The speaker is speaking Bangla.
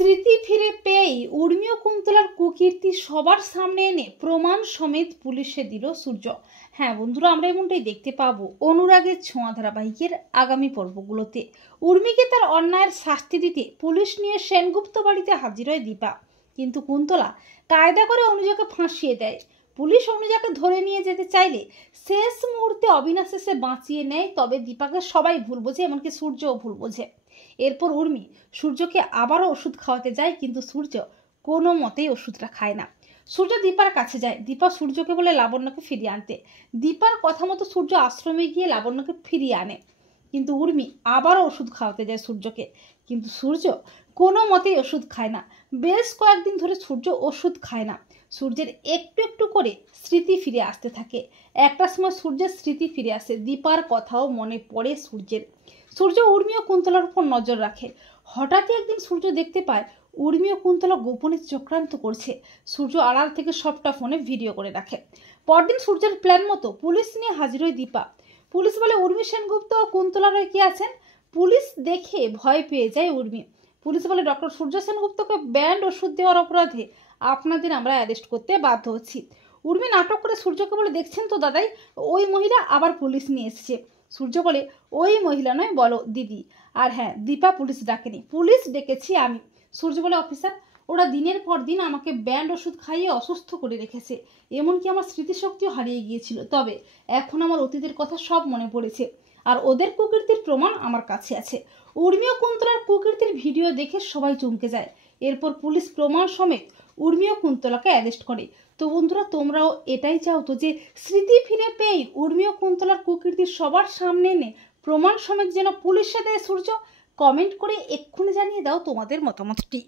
স্মৃতি ফিরে পেয়েই উর্মি ও কুন্তলার কুকীর্তি সবার সামনে এনে প্রমাণ সমেত পুলিশে দিল সূর্য। হ্যাঁ বন্ধুরা, আমরা এমনটাই দেখতে পাবো অনুরাগের ছোঁয়া ধারাবাহিকের আগামী পর্বগুলোতে। উর্মিকে তার অন্যায়ের শাস্তি দিতে পুলিশ নিয়ে সেনগুপ্ত বাড়িতে হাজির হয় দীপা, কিন্তু কুন্তলা কায়দা করে অনুজাকে ফাঁসিয়ে দেয়। পুলিশ অনুজাকে ধরে নিয়ে যেতে চাইলে শেষ মুহূর্তে অবিনাশ এসে বাঁচিয়ে নেয়। তবে দীপাকে সবাই ভুল বোঝে, এমনকি সূর্যও ভুল বোঝে। এরপর উর্মি সূর্যকে আবারও ওষুধ খাওয়াতে যায়, কিন্তু সূর্য কোনো মতেই ওষুধটা খায় না। সূর্য দীপার কাছে যায়, দীপা সূর্যকে বলে লাবণ্যকে ফিরিয়ে আনতে। দীপার কথা মতো সূর্য আশ্রমে গিয়ে লাবণ্যকে ফিরিয়ে আনে, কিন্তু উর্মি আবারও ওষুধ খাওয়াতে যায় সূর্যকে, কিন্তু সূর্য কোনো মতেই ওষুধ খায় না। বেশ কয়েকদিন ধরে সূর্য ওষুধ খায় না। সূর্যের একটু একটু করে স্মৃতি ফিরে আসতে থাকে। একটা সময় সূর্যের স্মৃতি ফিরে আসে, দীপার কথাও মনে পড়ে সূর্যের। সূর্য উর্মি ও কুন্তলার উপর নজর রাখে। হঠাৎই একদিন সূর্য দেখতে পায় উর্মি ও কুন্তলা গোপনে চক্রান্ত করছে। সূর্য আড়াল থেকে সবটা ফোনে ভিডিও করে রাখে। পরদিন সূর্যের প্ল্যান মতো পুলিশ নিয়ে হাজির হয় দীপা। পুলিশ বলে উর্মি সেনগুপ্ত ও কুন্তলা রয় কে আছেন। পুলিশ দেখে ভয় পেয়ে যায় উর্মি। পুলিশ বলে ডক্টর সূর্য সেনগুপ্তকে ব্যান্ড ওষুধ দেওয়ার অপরাধে আপনাদের আমরা অ্যারেস্ট করতে বাধ্য হচ্ছি। উর্মি নাটক করে সূর্যকে বলে, দেখছেন তো দাদাই, ওই মহিলা আবার পুলিশ নিয়ে এসেছে। সূর্য বলে, ওই মহিলা নয়, বলো দিদি। আর হ্যাঁ, দীপা পুলিশ ডাকেনি, পুলিশ ডেকেছি আমি। সূর্য বলে, অফিসার, ওরা দিনের পর দিন আমাকে ব্যান্ড ওষুধ খাইয়ে অসুস্থ করে রেখেছে, এমনকি আমার স্মৃতিশক্তিও হারিয়ে গিয়েছিল। তবে এখন আমার অতীতের কথা সব মনে পড়েছে, আর ওদের কুকীর্তির প্রমাণ আমার কাছে আছে। উর্মি ও কুন্তলার কুকীর্তির ভিডিও দেখে সবাই চমকে যায়। এরপর পুলিশ প্রমাণ সমেত উর্মি ও কুন্তলাকে অ্যারেস্ট করে। তো বন্ধুরা, তোমরাও এটাই চাও তো যে স্মৃতি ফিরে পেয়ে উর্মি ও কুন্তলার কুকীর্তি সবার সামনে এনে প্রমাণ সমেত যেন পুলিশে দেয় সূর্য? কমেন্ট করে এক্ষুনি জানিয়ে দাও তোমাদের মতামতটি।